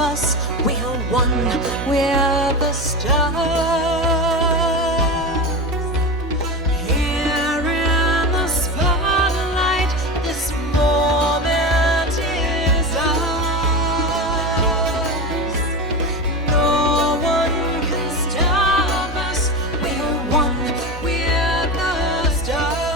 us. We're one, we're the stars. Here in the spotlight, this moment is ours. No one can stop us. We're one, we're the stars.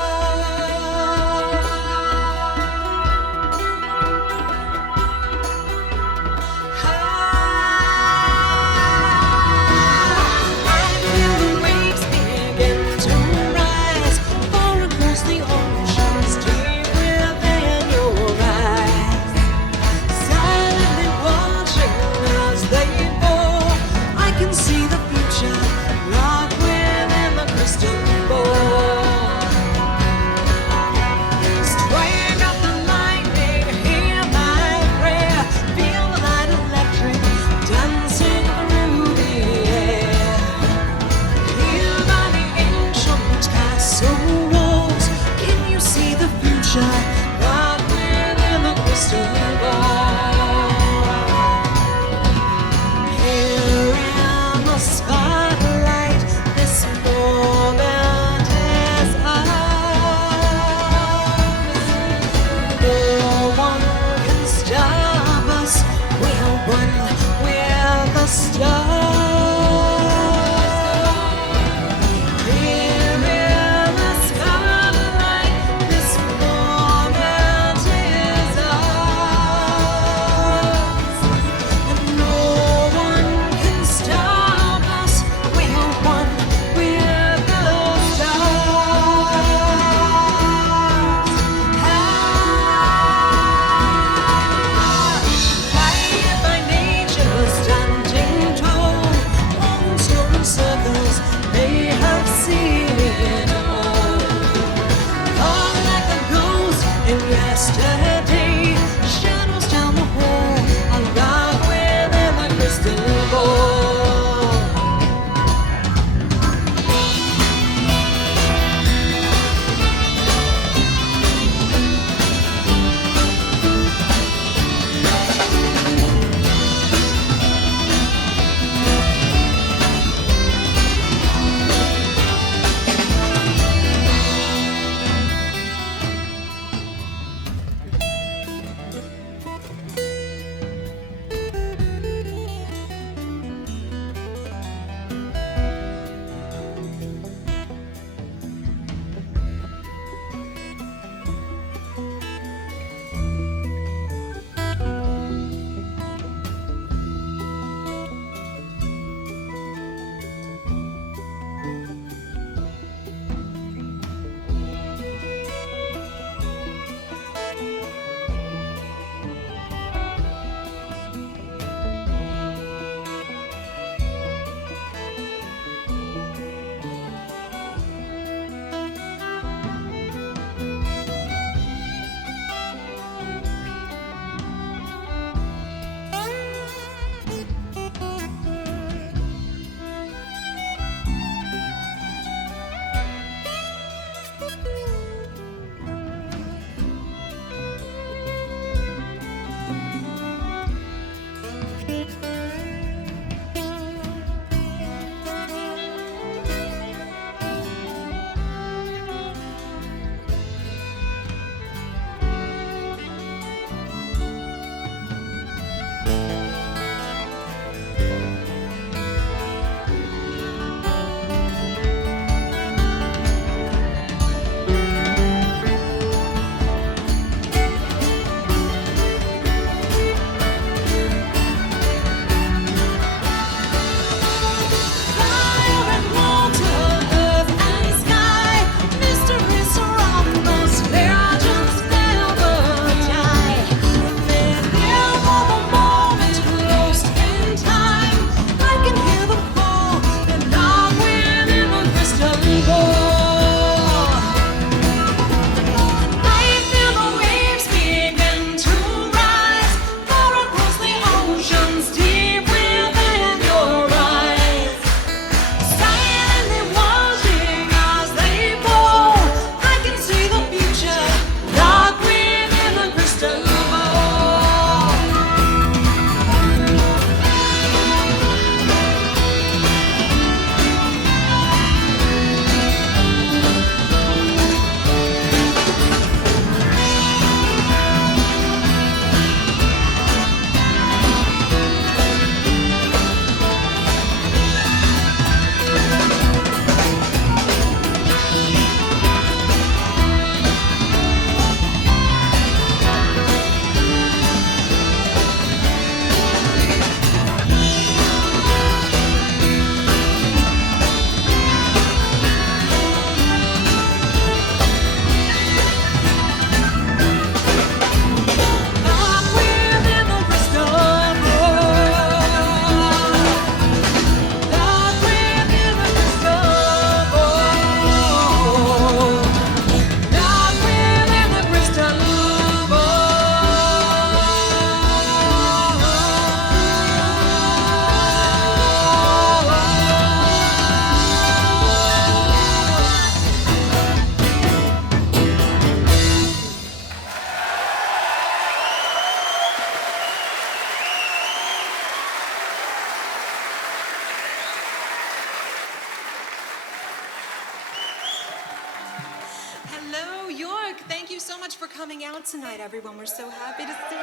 so much for coming out tonight, everyone. We're so happy to see you.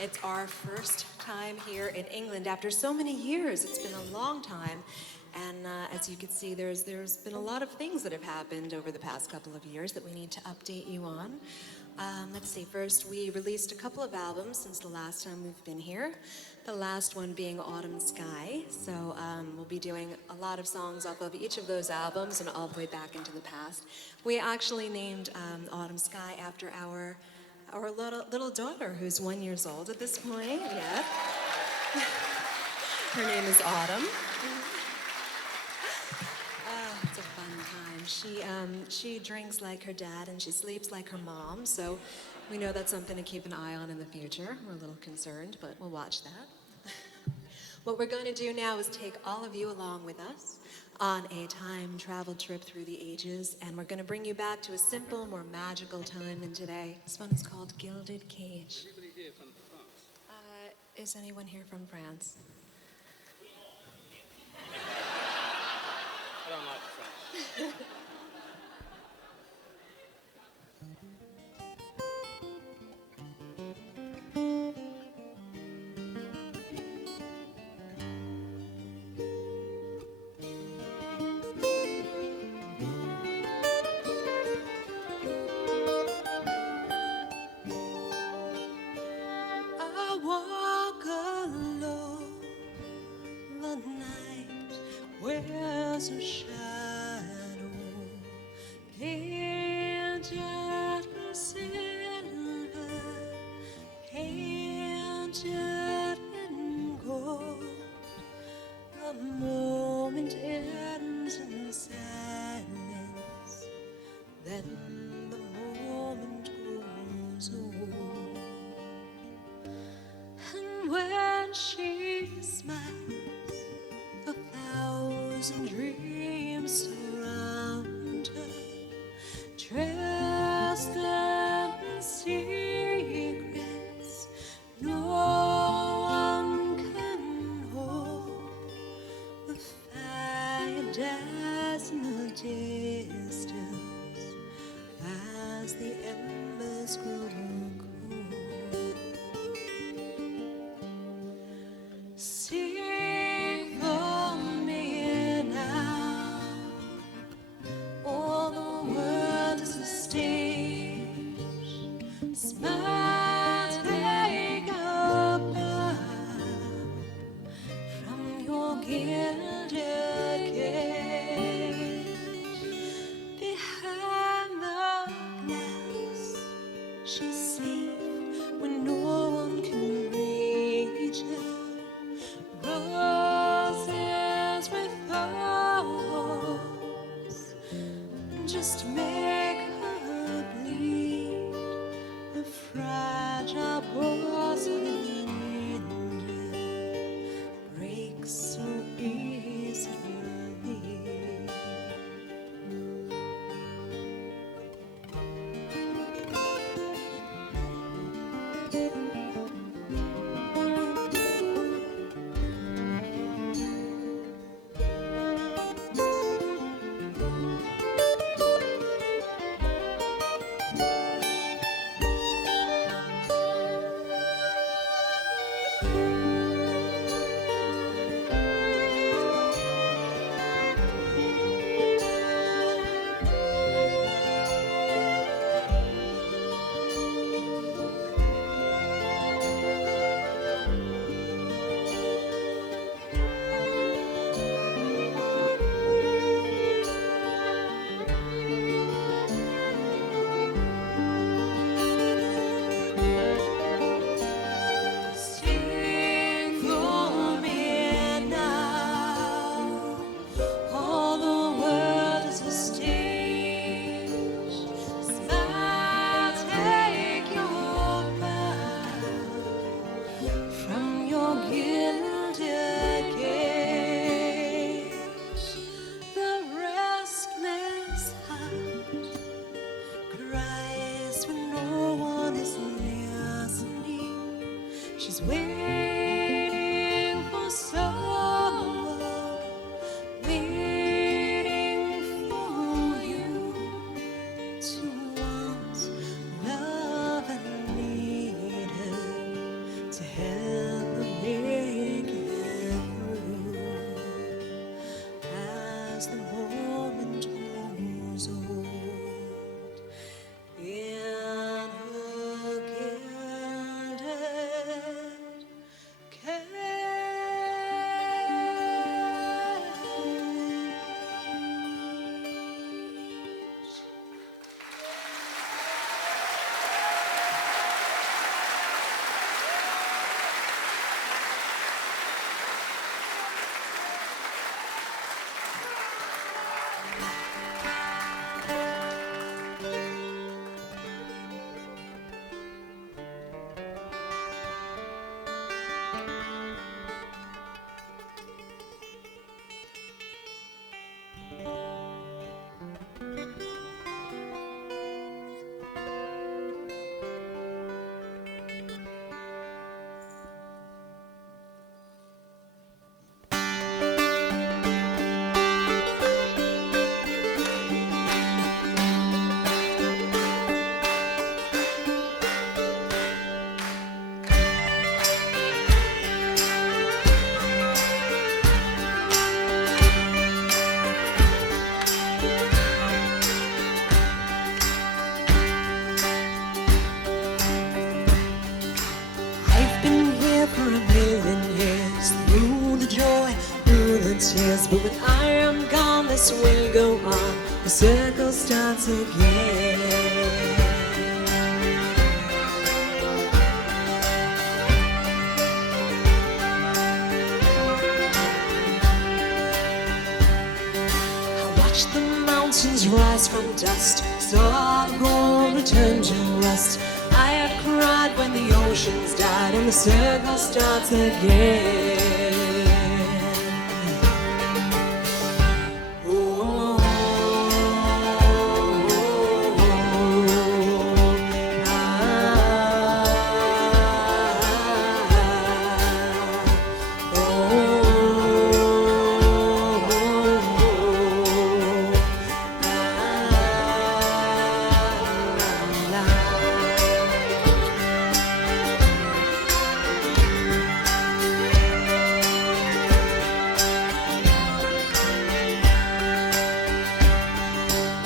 It's our first time here in England after so many years. It's been a long time. And as you can see, there's been a lot of things that have happened over the past couple of years that we need to update you on. Let's see, first we released a couple of albums since the last time we've been here. The last one being Autumn Sky. So we'll be doing a lot of songs off of each of those albums and all the way back into the past. We actually named Autumn Sky after our little daughter, who's 1 year old at this point. Yeah. Her name is Autumn. It's a fun time. She drinks like her dad and she sleeps like her mom, so we know that's something to keep an eye on in the future. We're a little concerned, but we'll watch that. What we're going to do now is take all of you along with us on a time travel trip through the ages, and we're going to bring you back to a simple, more magical time than today. This one is called Gilded Cage. Anybody here from France? Is anyone here from France? I don't like French. I walk alone the night wears a shadow painted in silver, painted in gold. The moment ends in silence, then the moment grows old. And when she smiles, a thousand dreams surround her, dressed in secrets no one can hold. The fire dies in the distance as the embers grow cold. Sing for me now. All the world is a stage. Smile, take a bow from your gilded cage. Behind the glass, she's safe when no one can reach her. Roses with thorns just make her bleed. A fragile porcelain window breaks so easily. Sing for me now. All the world is a stage. Smile, take your bow from your gilded cage. The restless heart cries when no one is listening. She's waiting for someone, waiting for you. its years, but when I am gone, this will go on. The circle starts again. I watch the mountains rise from dust, saw gold return to rust. I have cried when the oceans died, and the circle starts again.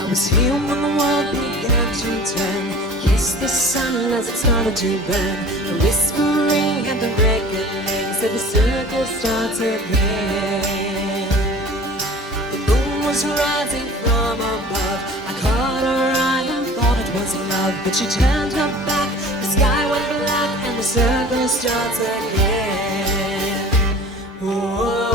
I was here when the world began to turn, kissed the sun as it started to burn. The whispering and the reckoning said the circle starts again. The moon was rising from above. I caught her eye and thought it was love, but she turned her back. The sky went black and the circle starts again. Whoa.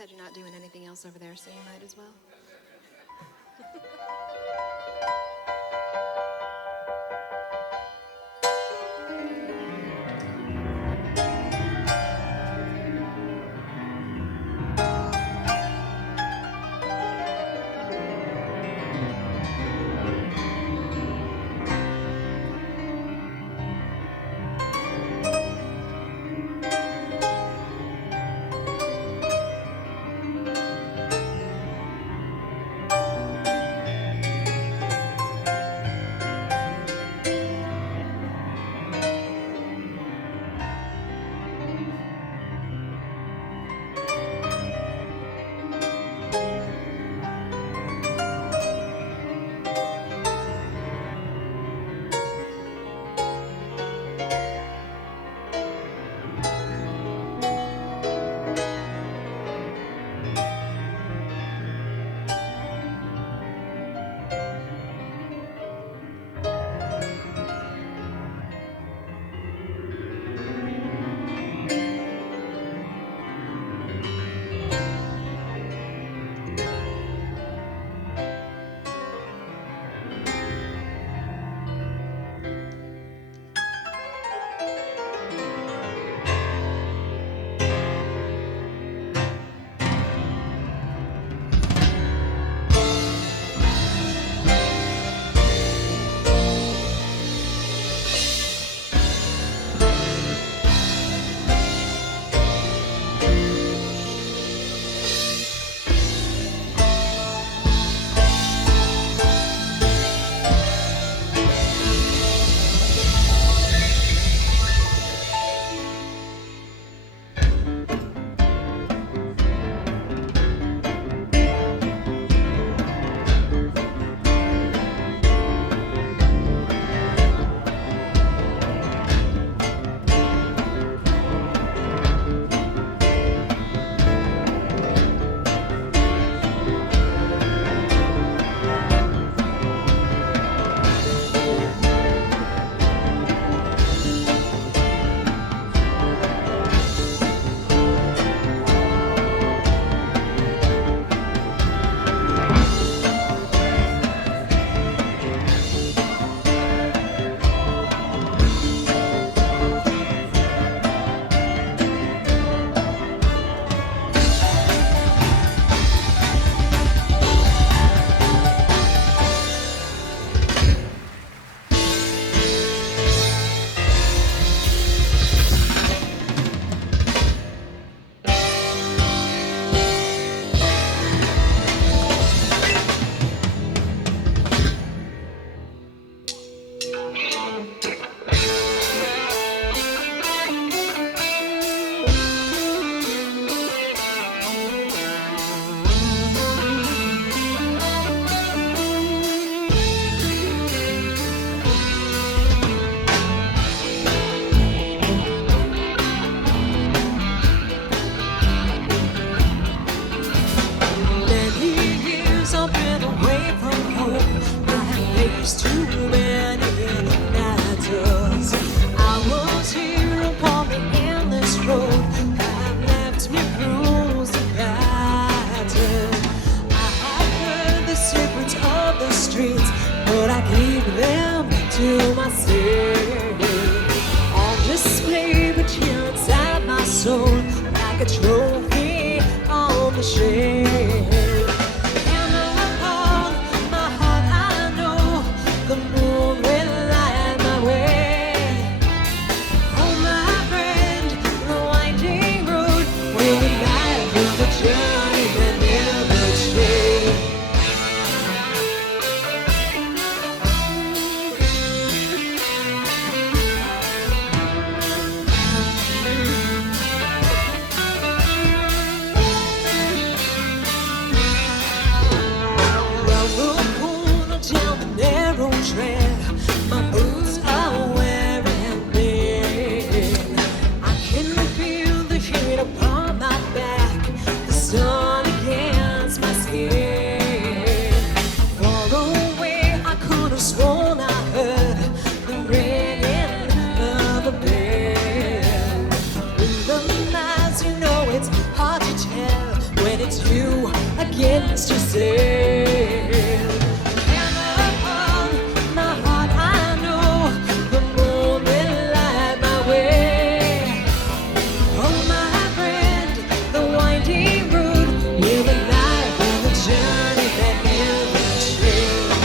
said you're not doing anything else over there, so you might as well. to myself. On display, but here inside my soul, like a trophy on the shelf. And upon my heart, I know the moon will light my way. Oh, my friend, the winding road will guide through the journey that never changes. sail. Hand upon my heart, I know the moment light my way. Oh, my friend, the winding road, with a life and a journey that never change.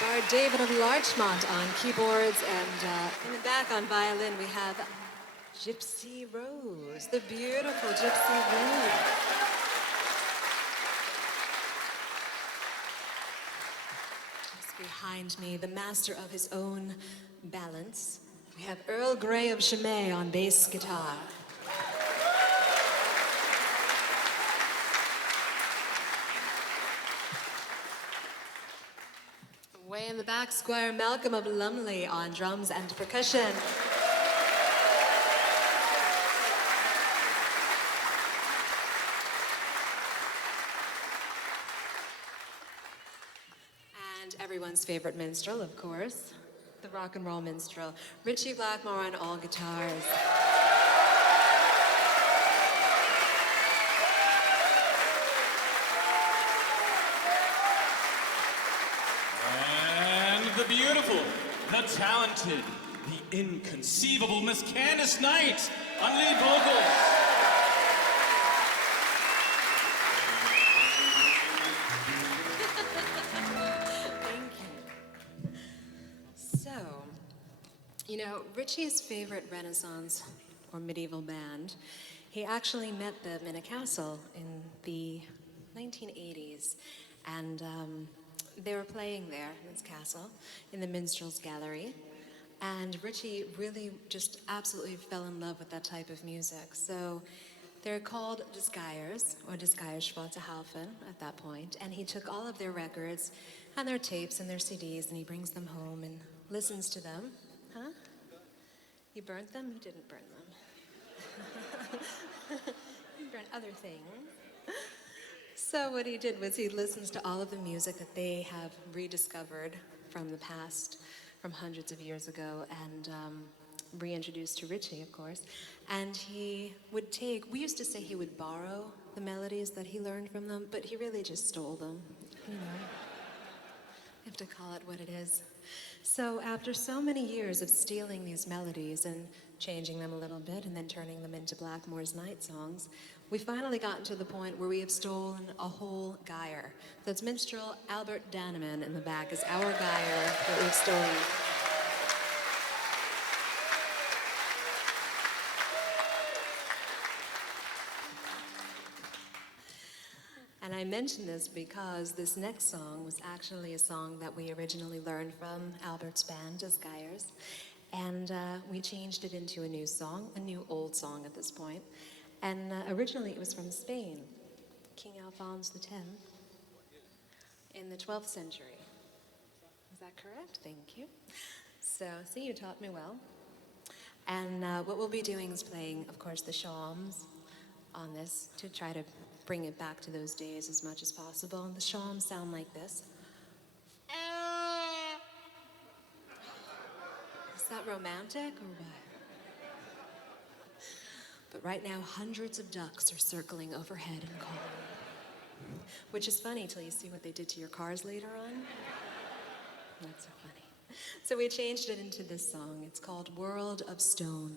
Bard David of Larchmont on keyboards, and in the back on violin we have Gypsy Rose, the beautiful Gypsy Rose. Just behind me, the master of his own balance, we have Earl Grey of Chimay on bass guitar. Way in the back, Squire Malcolm of Lumley on drums and percussion. And everyone's favorite minstrel, of course, the rock and roll minstrel, Richie Blackmore on all guitars. The beautiful, the talented, the inconceivable Miss Candace Knight on lead vocals. Thank you. So, Richie's favorite Renaissance or medieval band, he actually met them in a castle in the 1980s, and they were playing there in this castle, in the Minstrel's Gallery, and Richie really just absolutely fell in love with that type of music. So they're called Disguiers, or Disguiersschwarzehalfen at that point, and he took all of their records and their tapes and their CDs, and he brings them home and listens to them. Huh? You burnt them? You didn't burn them. You burnt other things. So what he did was he listens to all of the music that they have rediscovered from the past, from hundreds of years ago, and reintroduced to Richie, of course. And he would we used to say he would borrow the melodies that he learned from them, but he really just stole them, You have to call it what it is. So after so many years of stealing these melodies and changing them a little bit and then turning them into Blackmore's night songs, we finally gotten to the point where we have stolen a whole Geyer. That's minstrel Albert Danneman in the back is our Geyer that we've stolen. And I mention this because this next song was actually a song that we originally learned from Albert's band as Geyers. And we changed it into a new song, a new old song at this point. And originally it was from Spain, King Alphonse X, in the 12th century. Is that correct? Thank you. So, see, you taught me well. And what we'll be doing is playing, of course, the shawms on this to try to bring it back to those days as much as possible. And the shawms sound like this. Is that romantic or what? But right now, hundreds of ducks are circling overhead and calling. Which is funny till you see what they did to your cars later on. That's so funny. So we changed it into this song. It's called World of Stone.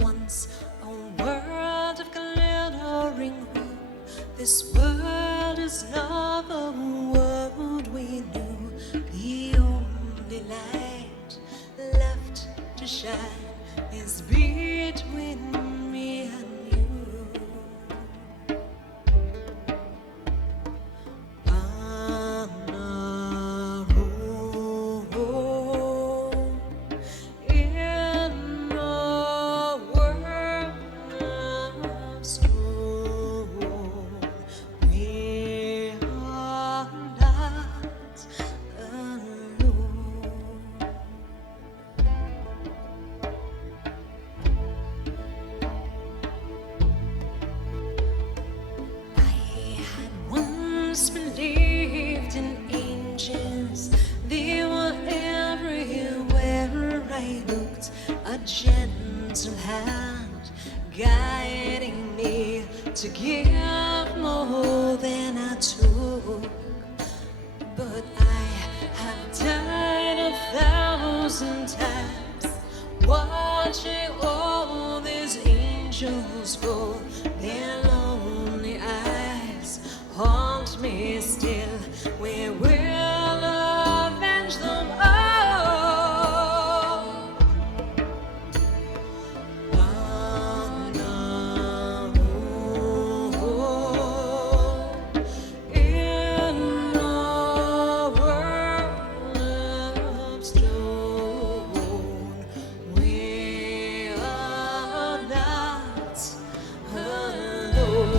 Once a world of glittering blue, this world is not the world we knew. The only light left to shine is between me and you. gentle hand guiding me to give more than I took. But I have died 1,000 times watching all these angels fall. Their lonely eyes haunt me still. We will avenge them all. On our own, in a world of stone, we are not alone.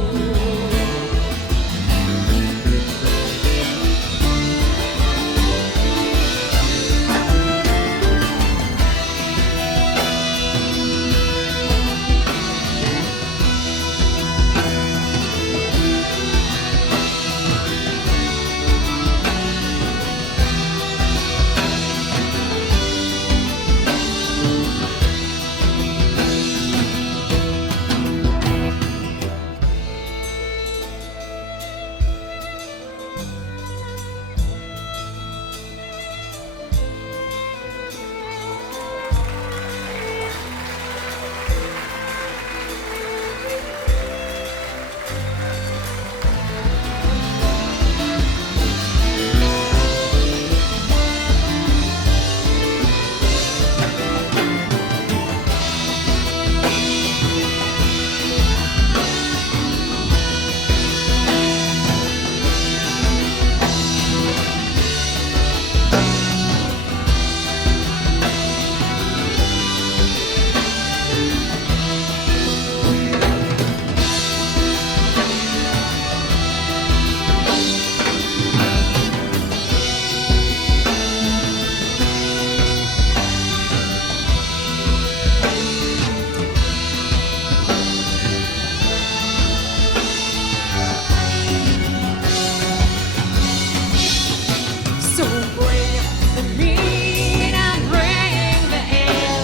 So bring the need and bring the air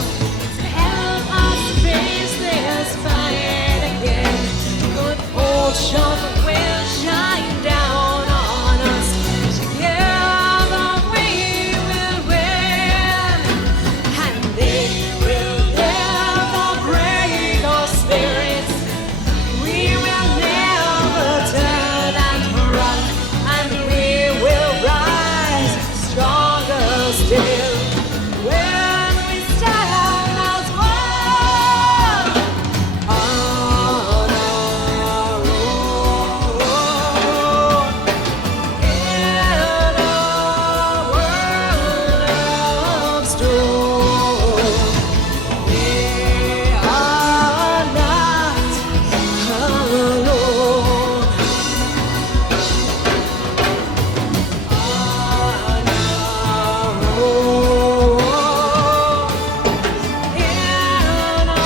to help us face this fight again. Good fortune will shine down on us. Together we will win, and they will never break our spirits. We will never turn and run, and we will rise stronger still when we stand as one on our own in a world of stone. We are not alone. On our own in a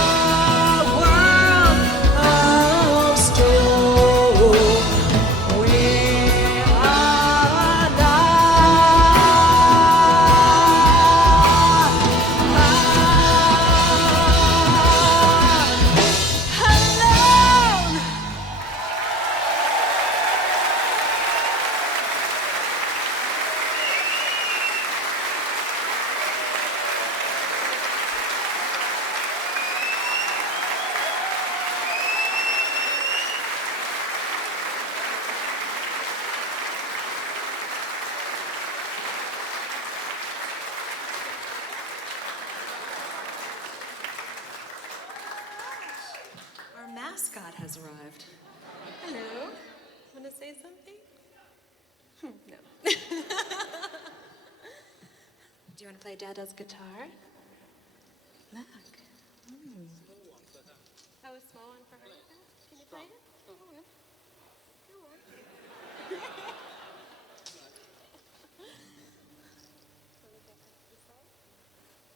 world of stone. We are not alone. Our mascot has arrived. Hello. Want to say something? No. Do you want to play Dada's guitar? Look. Oh, a small one for her. Can you play it? Go on. Go on.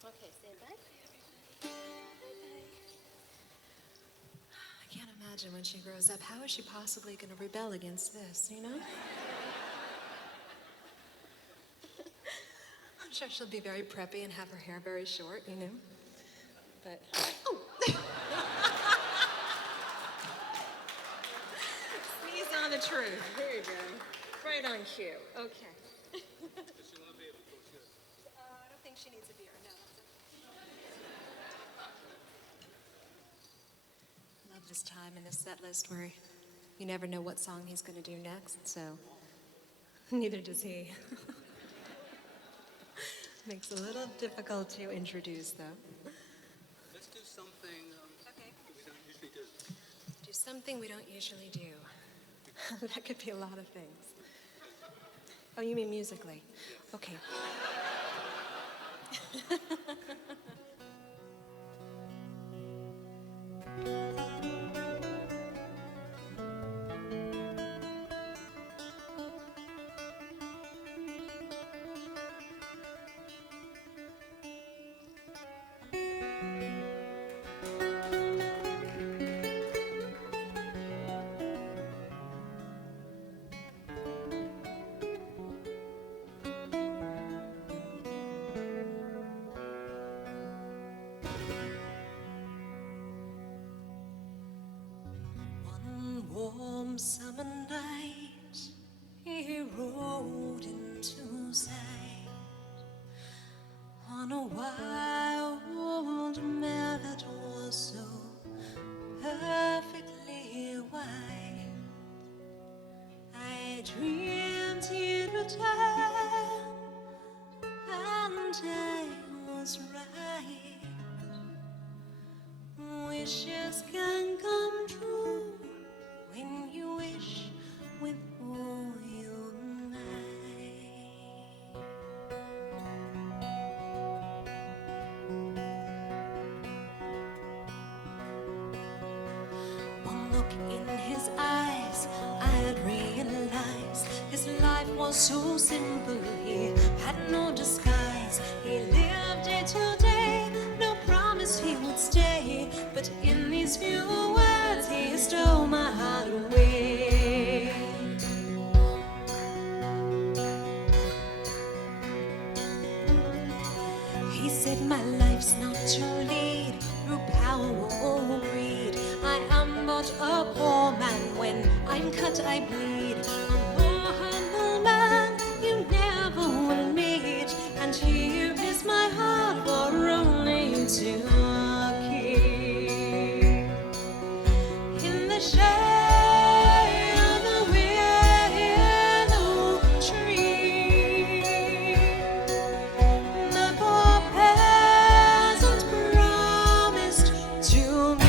Okay, stand by. Bye-bye. I can't imagine when she grows up, how is she possibly going to rebel against this, you know? I'm sure she'll be very preppy and have her hair very short, you know? But, oh! right on cue. Okay. Does she want to be able to go to I don't think she needs a beer. No, that's okay. Love this time in the set list where you never know what song he's going to do next, so neither does he. Makes it a little difficult to introduce, though. Let's do something Okay. we don't usually do. Do something we don't usually do. That could be a lot of things. Oh, you mean musically? Okay. One warm summer night, he rode into sight on a wild mare that was so perfectly white. I dreamed he'd return, and I was right. Wishes can come true when you wish with all your might. One look in his eyes, I had realized his life was so simple. He had no disguise. He lived day to day, no promise he would stay. But in these few words, he stole my heart away. He said my life's not to lead through power or greed. I am but a poor man. When I'm cut, I bleed. A more humble man you never will meet. And here is my heart for only to keep. In the shade of the willow tree, the poor peasant promised to me.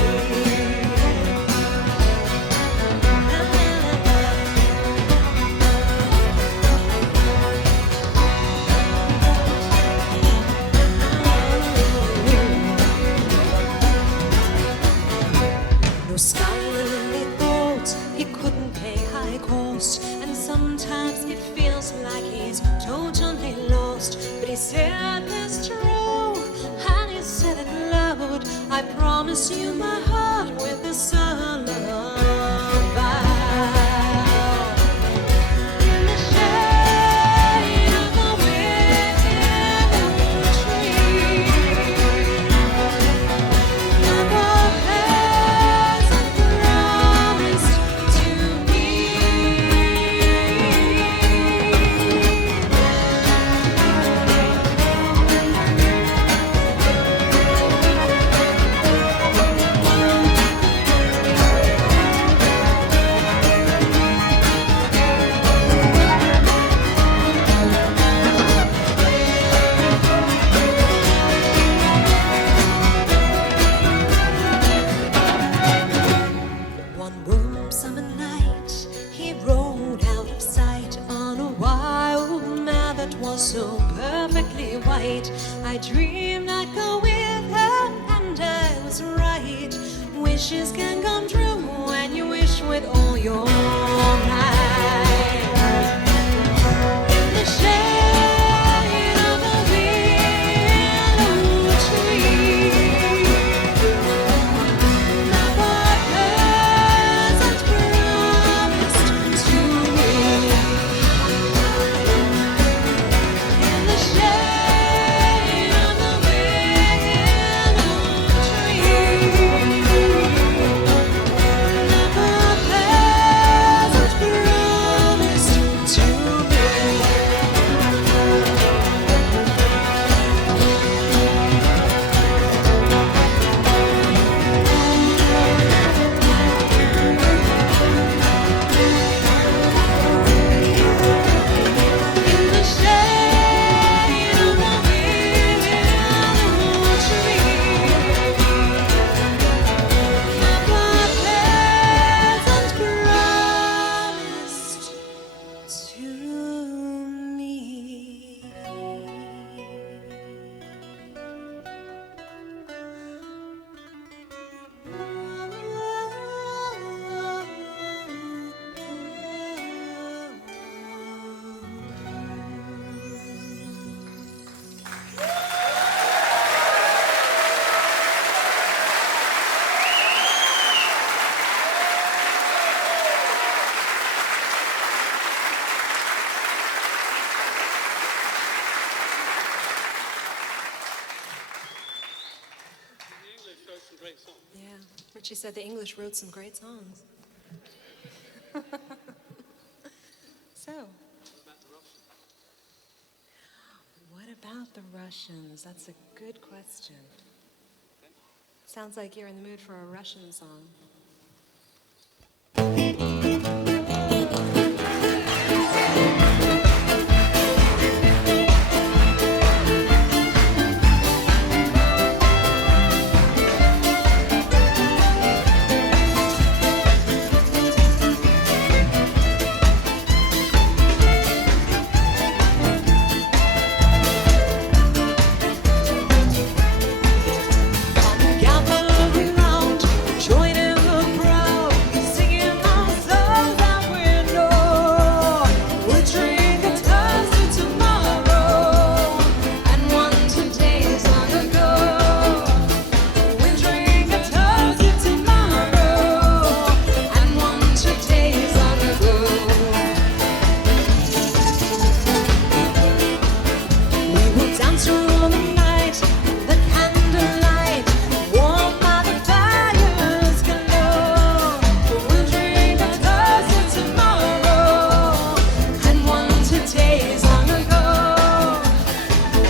No scholarly thought he couldn't pay high cost, and sometimes it feels like he's totally lost. But he said this true, and he said it loud. I promise you my heart with the sun vow. In the shade of the willow tree, the poor peasant promised to me. One warm summer night, he rode out of sight on a wild mare that was so perfectly white. I dreamed I'd go with her, and I was right. Wishes can come true when you wish with all your might. In the shade of the willow tree, the poor peasant promised to me. In the shade of the willow tree, the poor peasant said the English wrote some great songs. So, what about the Russians? That's a good question. Sounds like you're in the mood for a Russian song. Gather around, join in the crowd, singing our songs that we know. We drink a toast to tomorrow and one today's long ago. We drink a toast to tomorrow and one today's long ago. We will dance through the night, the candlelight, warmed by the fire's glow. We'll drink a toast to tomorrow and one today's long ago.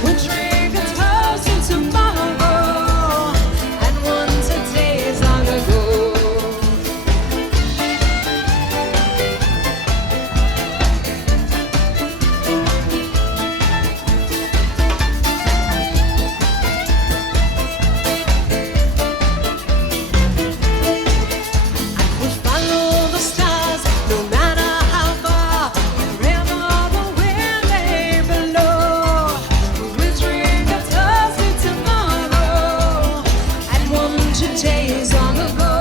We'll drink a toast to tomorrow and one today's long ago. We follow the stars, no matter how far, wherever the wind may blow. We drink a toast to tomorrow and one today's long ago.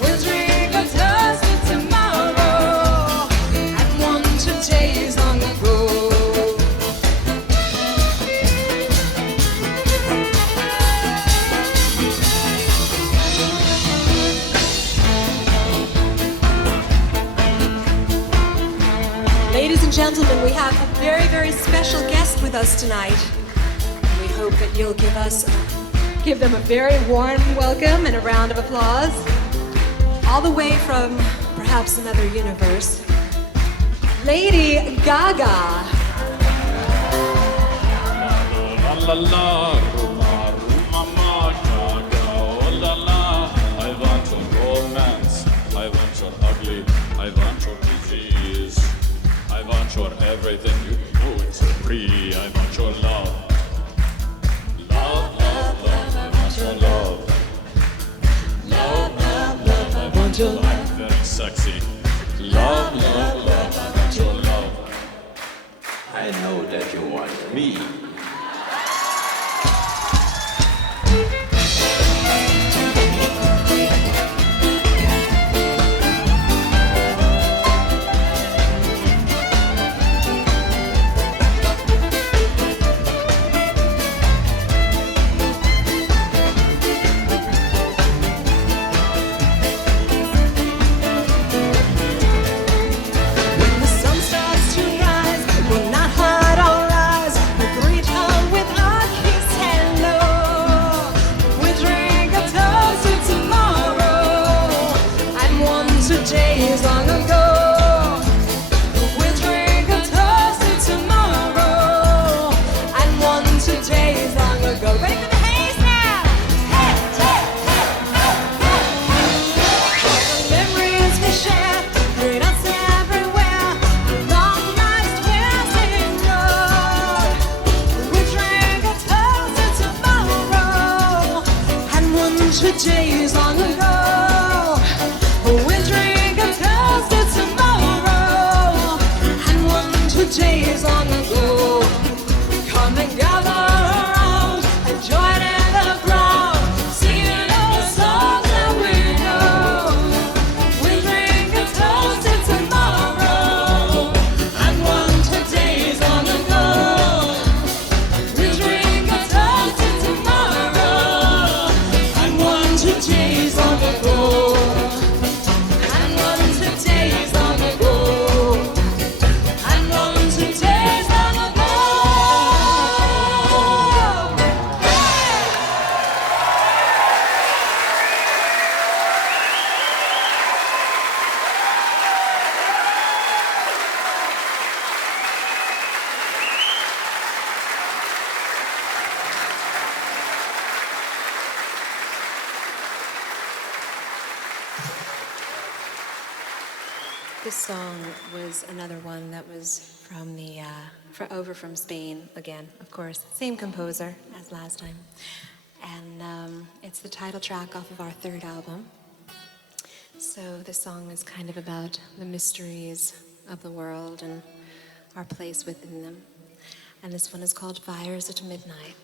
We drink a toast to tomorrow and one today's long ago. Ladies and gentlemen, we have a very, very special guest with us tonight. We hope that you'll give them a very warm welcome and a round of applause. All the way from perhaps another universe, Lady Gaga. La la la, Roma, Roma, ma, Gaga, oh la la. I want your romance, I want your ugly, I want your disease. I want your everything you put free. I want your love. Love, love, love, I want your love. Love, love, love, I want your love. I'm very sexy. Love, love, love, I want your love. I know that you want me. When the sun starts to rise, we'll not hide our eyes. We'll greet This song was another one that was from over from Spain again, of course. Same composer as last time. And it's the title track off of our third album. So this song is kind of about the mysteries of the world and our place within them. And this one is called Fires at Midnight.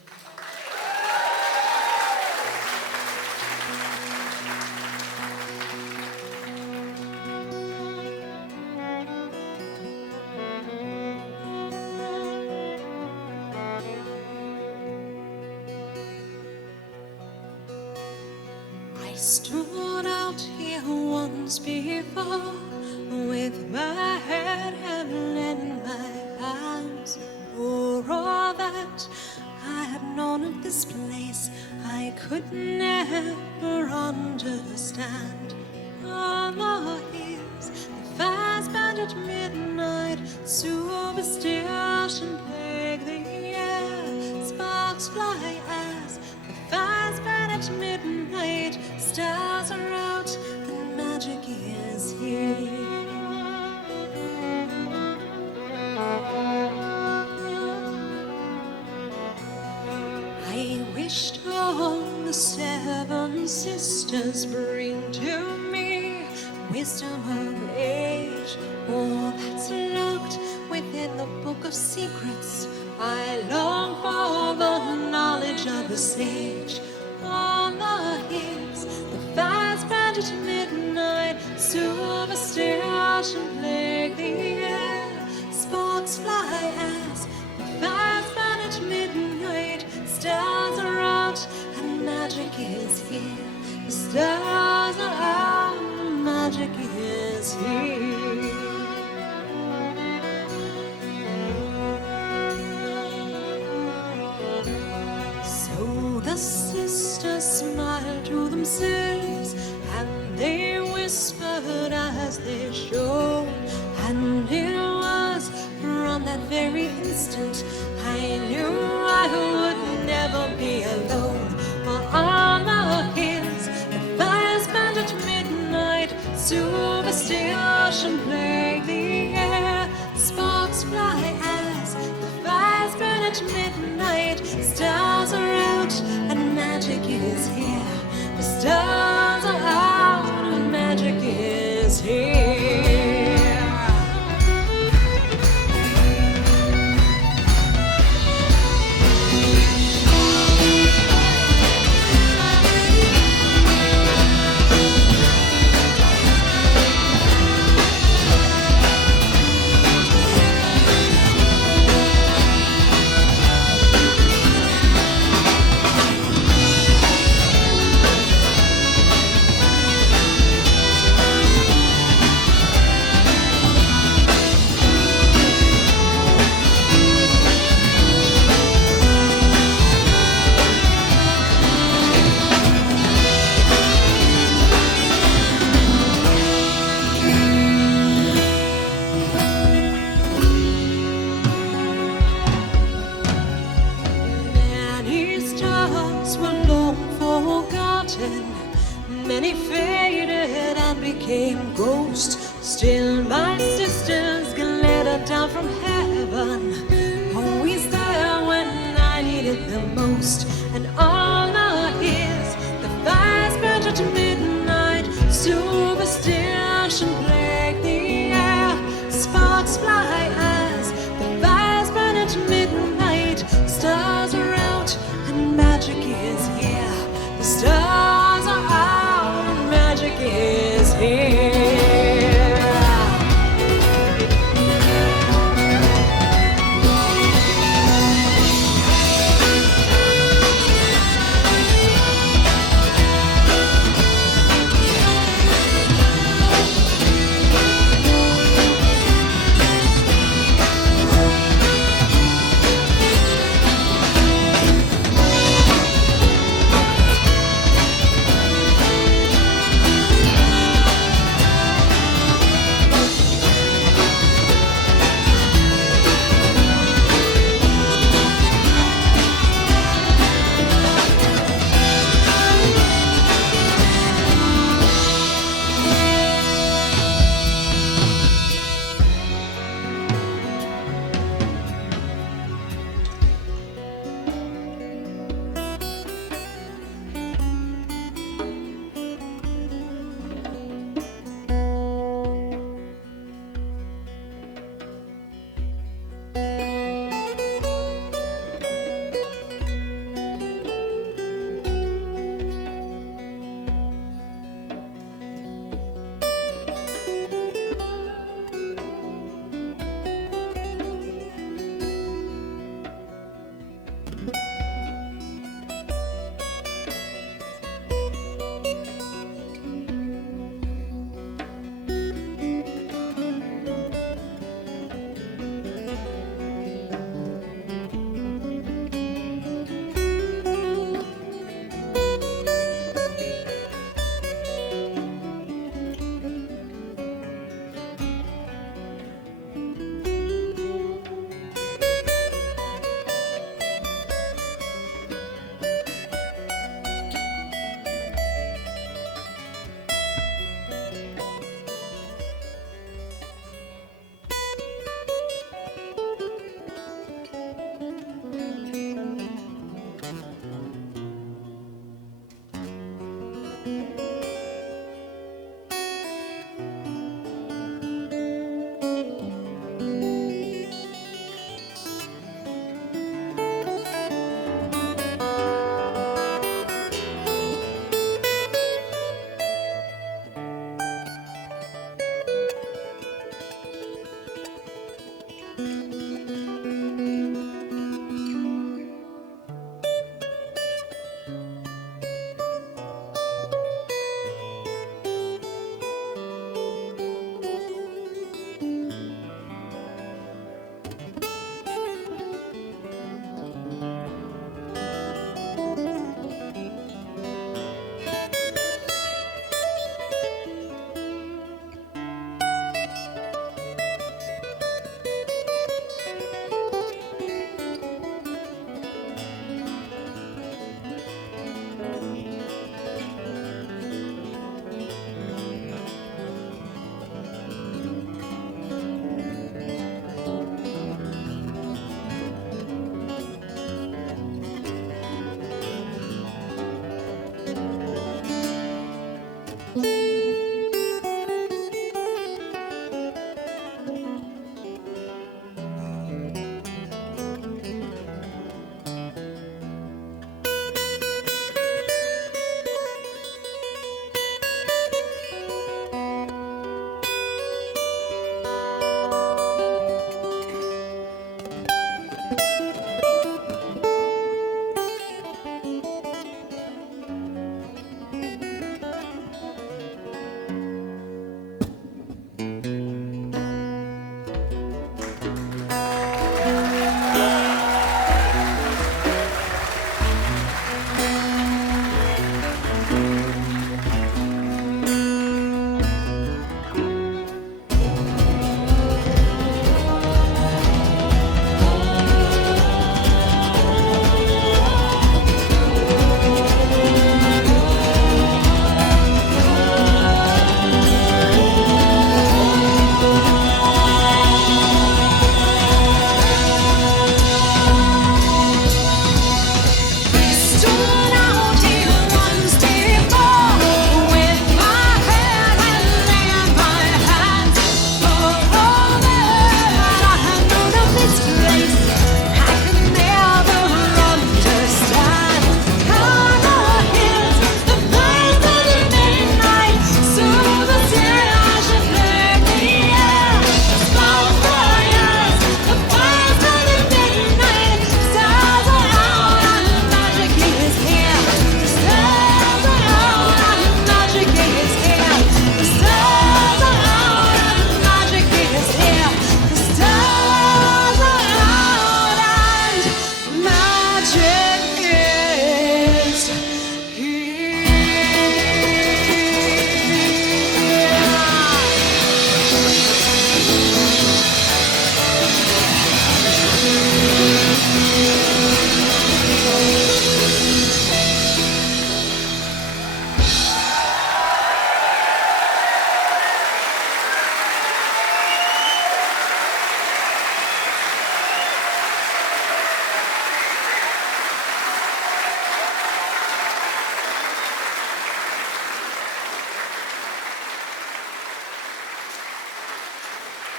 I stood out here once before with my head held in my hands. For all that I had known of this place, I could never understand. On the hills, the fires burned at midnight, superstition plague the air, sparks fly as the fires burn at midnight, stars are out and magic is here. I wished all the seven sisters bring to me wisdom of age, all that's locked within the book of secrets. I long for the knowledge of a sage. On the hills, the fires burned at midnight, superstition plague the air, sparks fly as the fires burn at midnight, stars are out and magic is here. The stars are out and magic is here. So the sisters smiled to themselves and they whispered as they showed, and it was from that very instant I knew I would never be alone. For on the hills, the fires burned at midnight, superstition plague the air, sparks fly as the fires burn at midnight, stars are out and magic is here. The stars are out and magic is here. Many faded and became ghosts. Still my sisters glided down from heaven, always there when I needed them most. And all the hills, the fires burned at midnight, superstition plague the air, sparks fly as the fires burn at midnight, stars are out and magic is here. The stars are out and magic is here.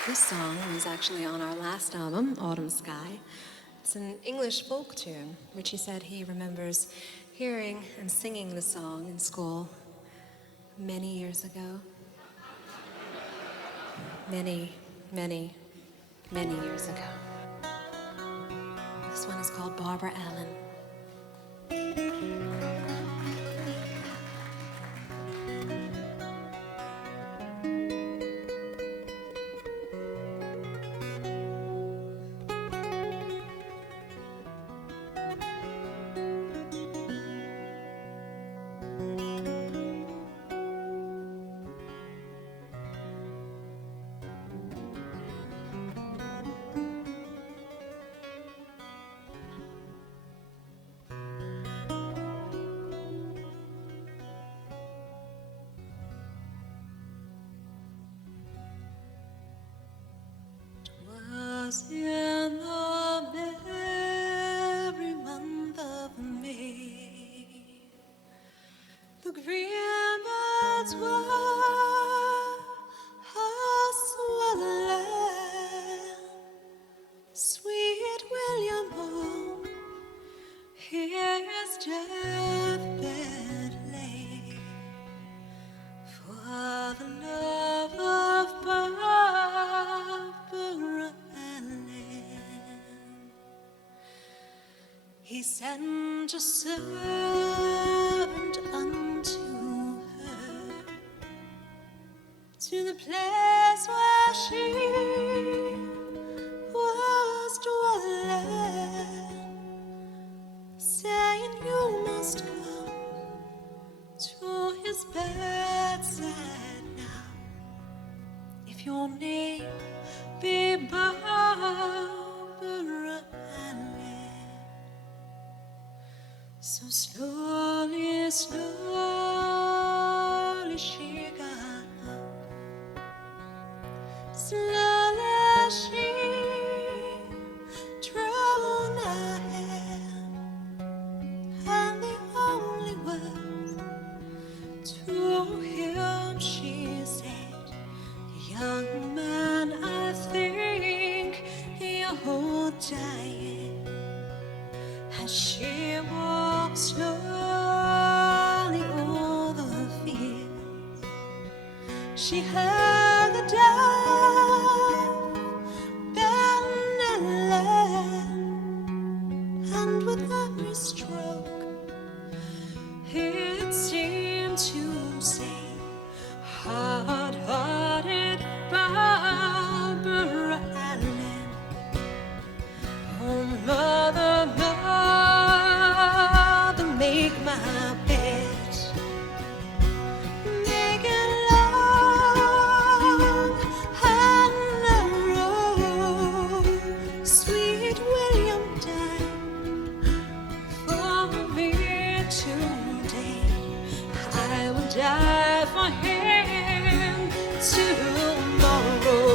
This song was actually on our last album, Autumn Sky. It's an English folk tune. Richie said he remembers hearing and singing the song in school many years ago. Many, many, many years ago. This one is called Barbara Allen. Was in the merry month of May, the green birds were a-swelling. Sweet William home, his deathbed lay, for the love of Barbara Allen. He sent a servant unto her to the place where she was dwelling, saying, "You must come to his bedside now, if your name be Barbara Allen." So slowly, slowly she got up. Slowly she drew nigh, and the only words to hear She heard the dove bend and land, and with every stroke it seemed to say, hard-hearted Barbara Allen, oh mother, mother, make my bed, make it long and narrow. Sweet William died for me today. I will die for him tomorrow.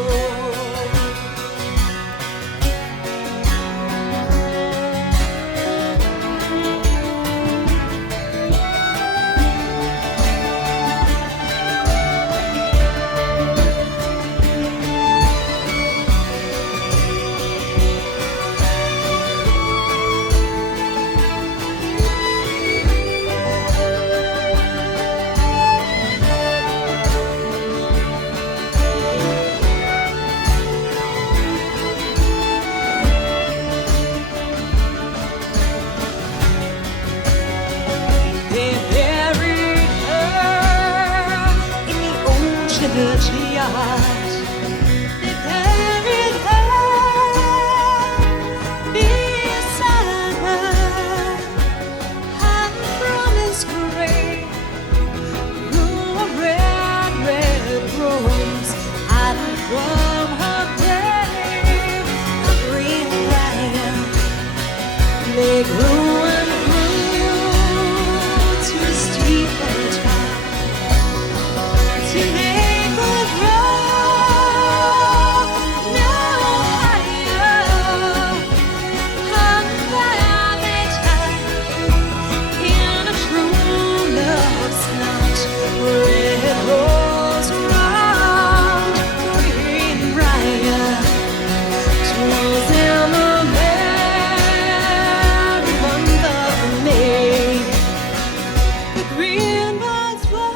They buried her in the old churchyard. They buried her beside her, and from his grave grew a red, red rose. And from her grave a green briar. They grew and grew to a steeper top, till they could grow no higher. And by they tied in a true love's knot, red rose round green briar. 'Twas in the merry month of May, the green buds were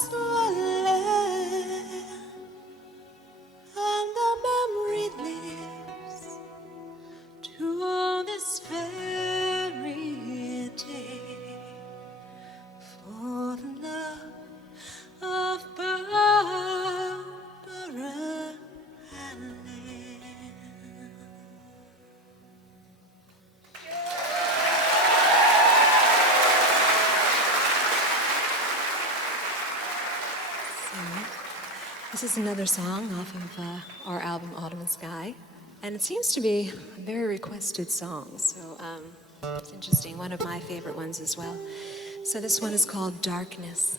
swollen, and the memory lives to this very day, for the love of Barbara Allen. This is another song off of our album Autumn and Sky, and it seems to be a very requested song, so it's interesting, one of my favorite ones as well. So this one is called Darkness.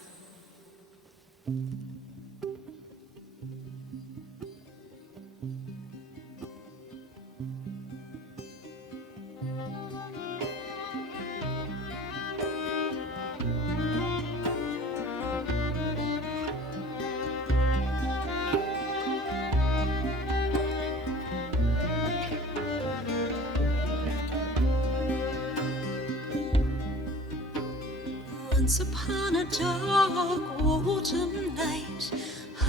Once upon a dark autumn night,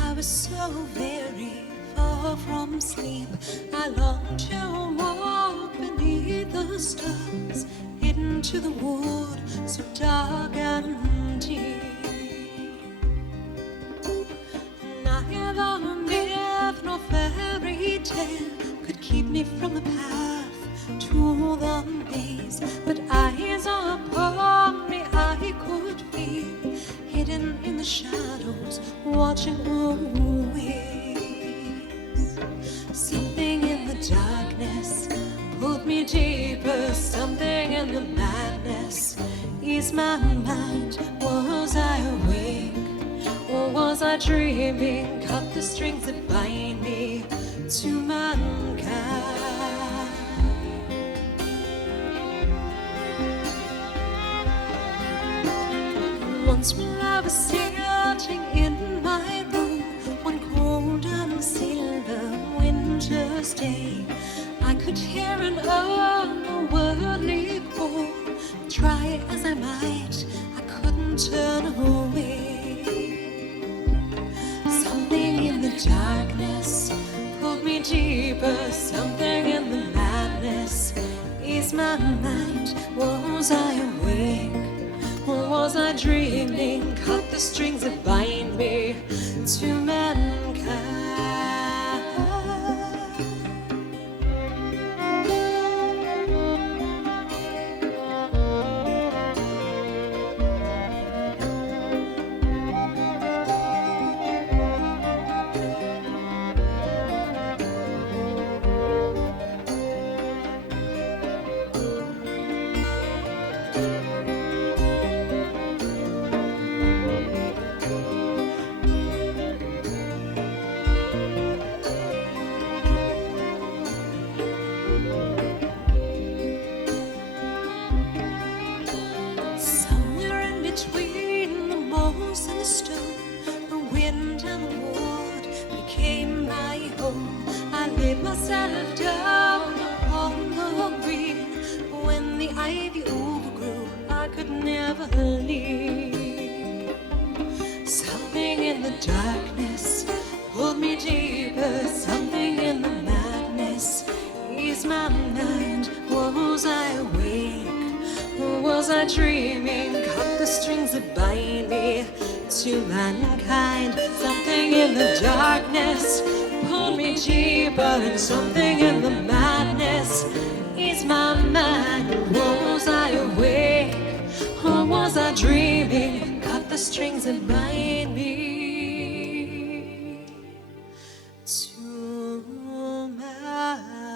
I was so very far from sleep. I longed to walk beneath the stars, hidden to the wood, so dark and deep. Neither myth nor fairy tale could keep me from the path to the maze, but eyes upon me I could feel, hidden in the shadows, watching always. Something in the darkness pulled me deeper, something in the madness eased my mind. Was I awake, or was I dreaming? Cut the strings that bind me to mankind. Once when I was sitting in my room, one cold and silver winter's day, I could hear an otherworldly call. Try as I might, I couldn't turn away. Something in the darkness pulled me deeper. Something in the madness eased my mind. Was I awake or was I dreaming? Cut the strings that bind me to mankind. Somewhere in between the moss and the stone, the wind and the wood became my home. I laid myself down upon the green. When the ivy overgrew, I could never leave. Something in the darkness pulled me deeper. Something in the madness eased my mind. Was I awake? Or was I dreaming? Cut the strings that bind me to mankind. Something in the darkness pulled me deeper, and something in the madness eased my mind. Was I awake or was I dreaming? Cut the strings that bind me to mankind.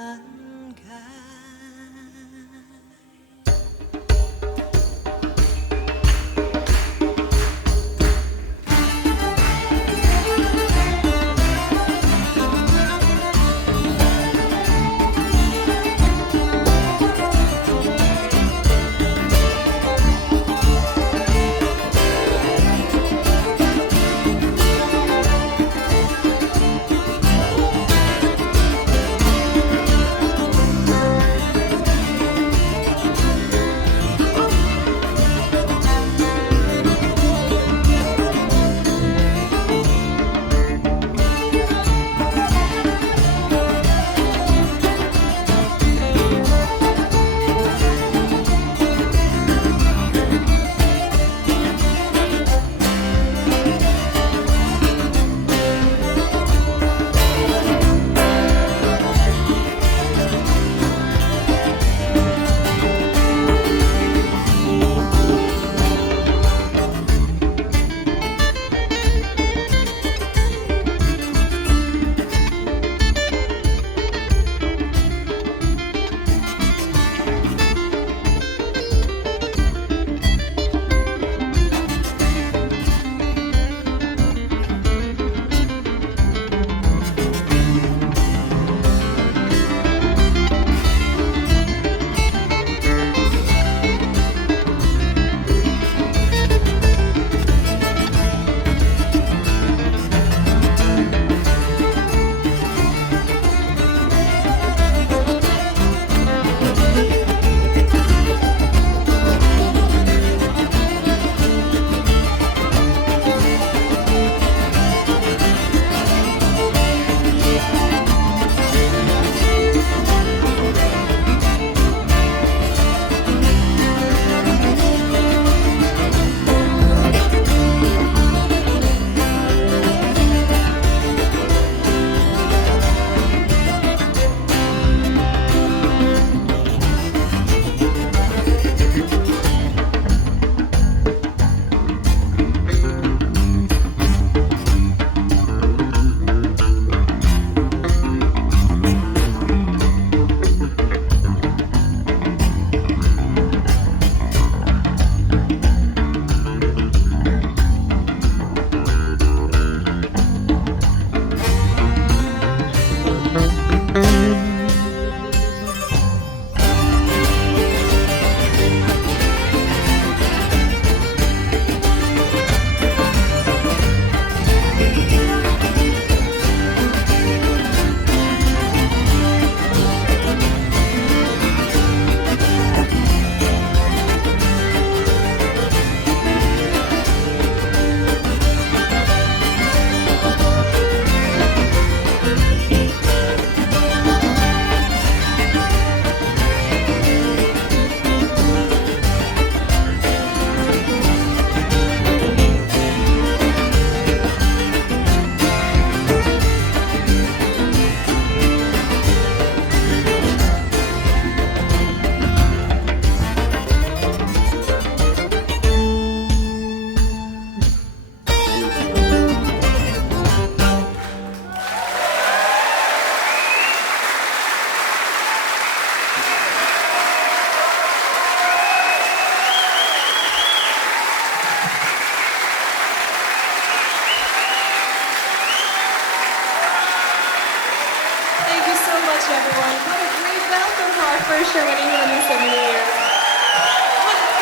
first show in England in so many years.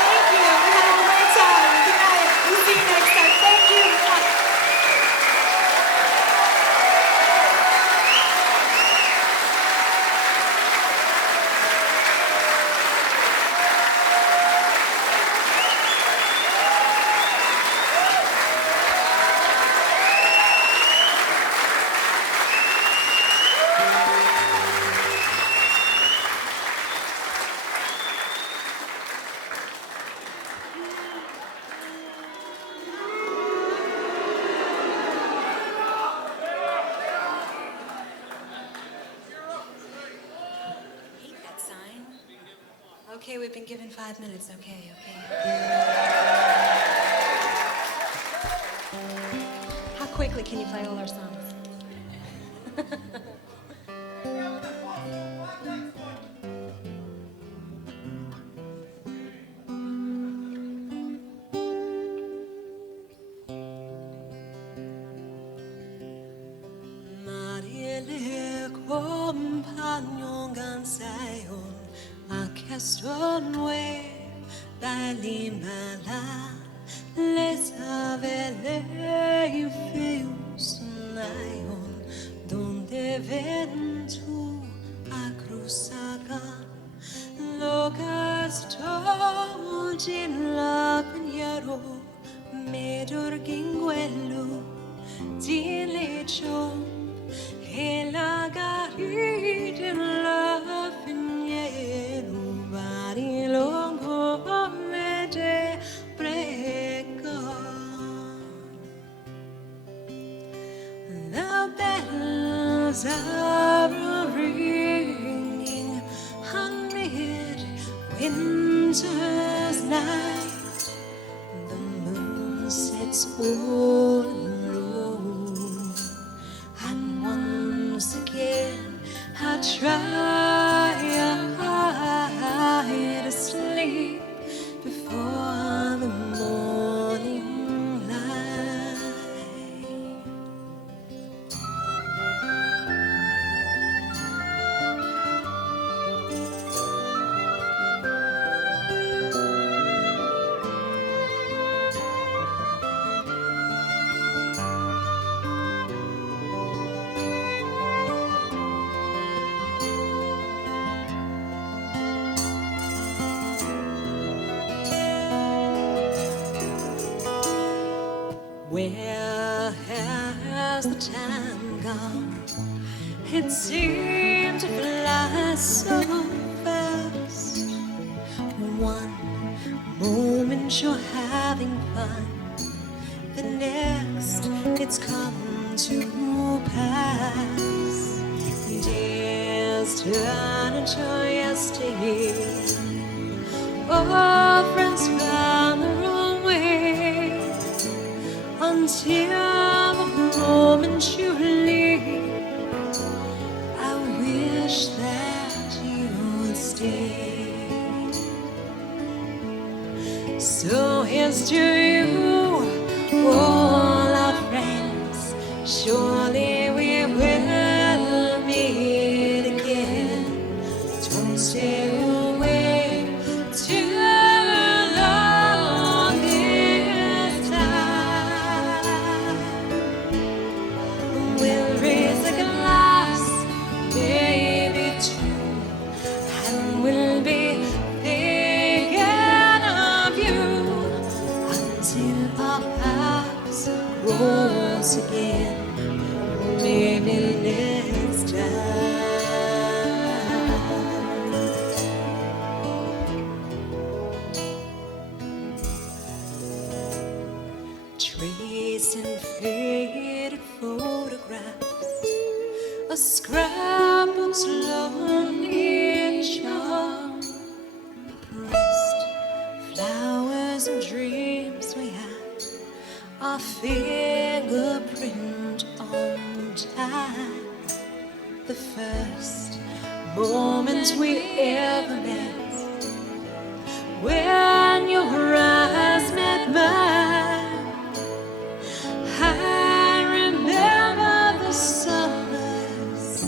Thank you. We had a great time. Good night. We'll see you next time. Thank you. Hate that sign. Okay, we've been given 5 minutes. Okay. How quickly can you play all our songs? Marile compagnon gansayon Akeston we Bali mala Les avele feus nayon Donde ventu a cruzagan Locas togin la piñero Medor ginguello Dilecho E la garide la finiero Vari longo mede prego The bells are ringing amid winter's night The moon sets all low And once again I try to sleep before the morning light Where has the time gone? It seemed to fly so fast. One moment you're having fun, the next it's come to pass. Days turn into yesterday. All friends found their own way. Until the moment you leave, I wish that you would stay. So here's to you, all our friends. Surely we will meet again. Don't stay away too long this time. We'll raise a glass, baby, too, and we'll be thinking of you until our paths cross again. Maybe next time. Tracing faded photographs, a scrapbook's lonely charm. Pressed flowers and dreams we had, our fingerprint on time. The first moment we ever met, when your eyes met mine. I remember the summers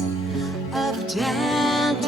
of dandelion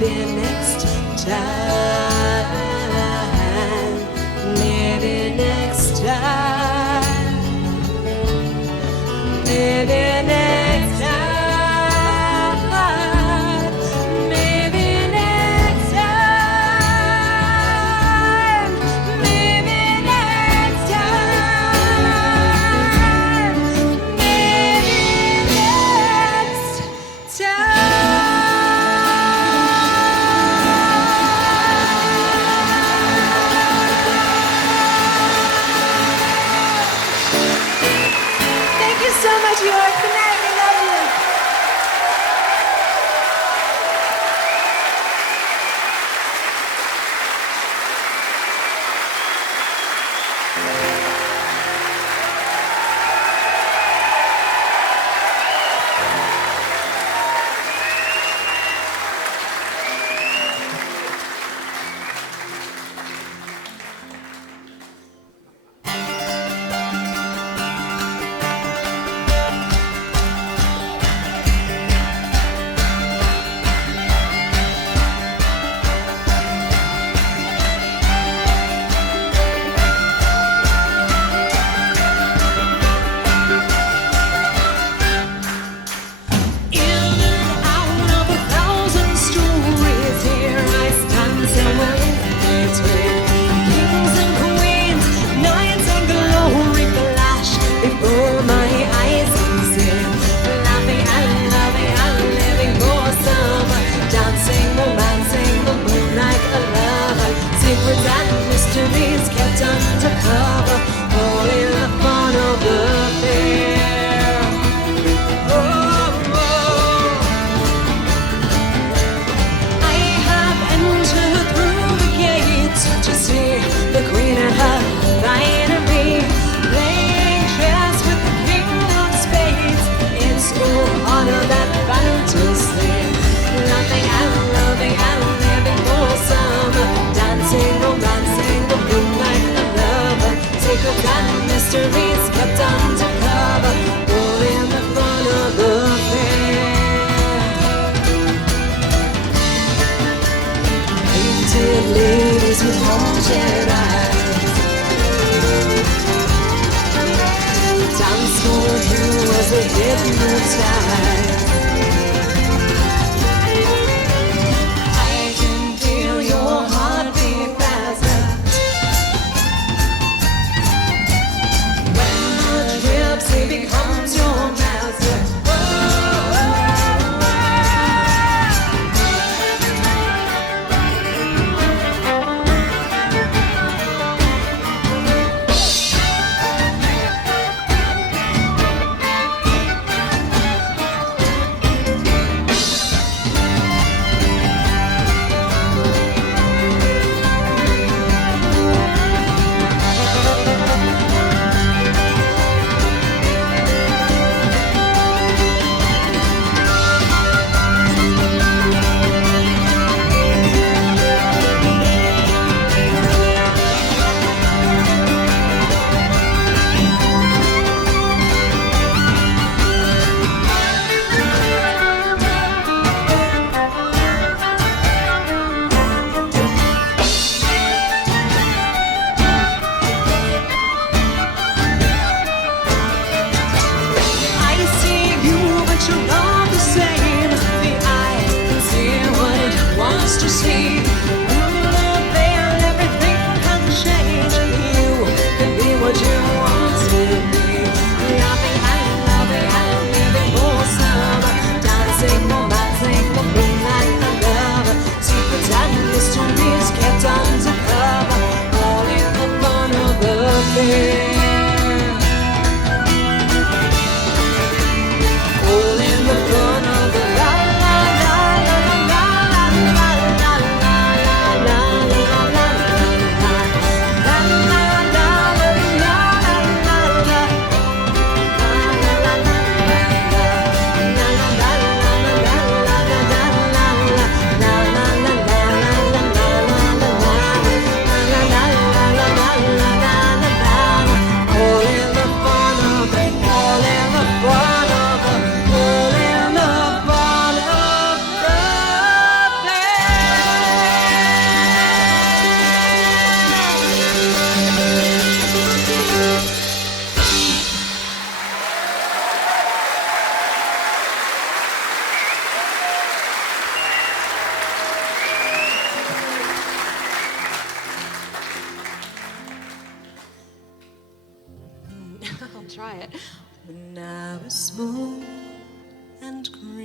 maybe next time, maybe next time, maybe next time, maybe next time, maybe next time, maybe next Thank you so much, York. Good night. We love you. In and out of 1,000 stories, here I stand somewhere between kings and queens, knights and glory flash before my eyes unseen. Laughing and loving and living for some, dancing, romancing the moonlight of love. Secrets and mysteries kept undercover, all in the fun of the fair. I have entered through the gates to see the queen and her finery, playing chess with the king of spades. It's all honor that fantasy, laughing and loving and living for some, dancing, romancing the moonlight of love. Secrets and mysteries kept undercover, all in the fun of the fair. Painted ladies with haunted eyes, dance for you as they hypnotize. I can feel your heartbeat faster when the gypsy becomes your master.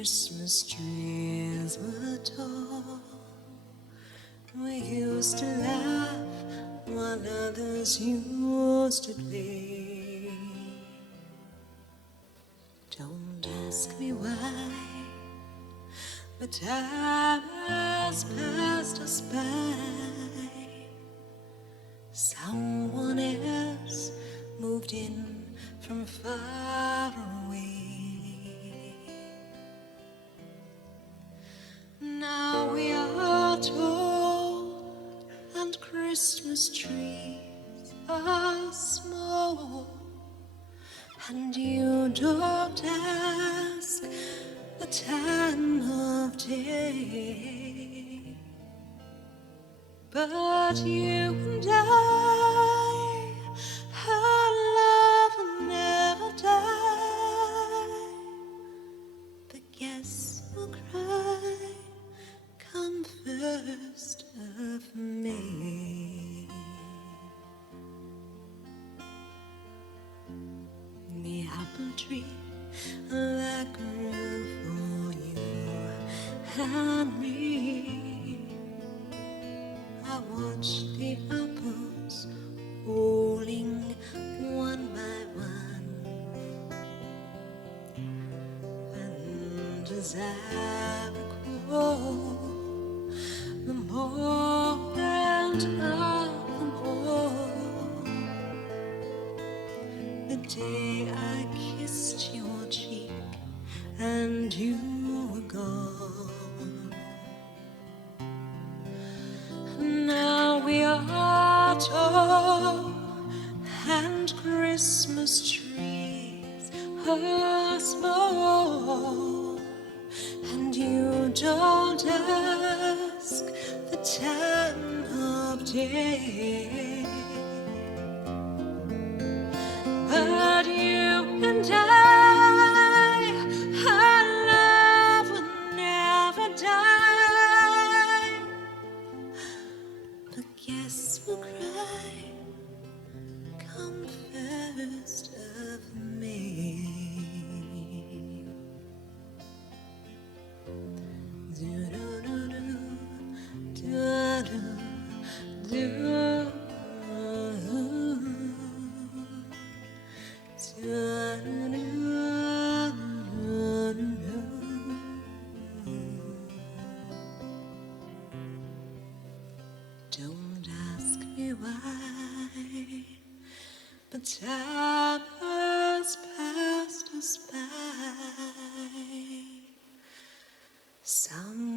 Christmas trees were tall. We used to laugh while others used to play. Don't ask me why, but time has passed us by. Someone else moved in from far away. Now we are tall and Christmas trees are small, and you don't ask the time of day. But you and our love will never die. The guests will cry come 1st of May. The apple tree that grew for you and me, I watched the apples falling one by one, and as I recall the moment of them all, the day I kissed your cheek and you were gone. Now we are tall and Christmas trees are small, and you don't ask the time of day. But you and our love will never die. The guests will cry come 1st of May. Do-do-do-do, do-do-do. Don't ask me why, but time has passed us by. Some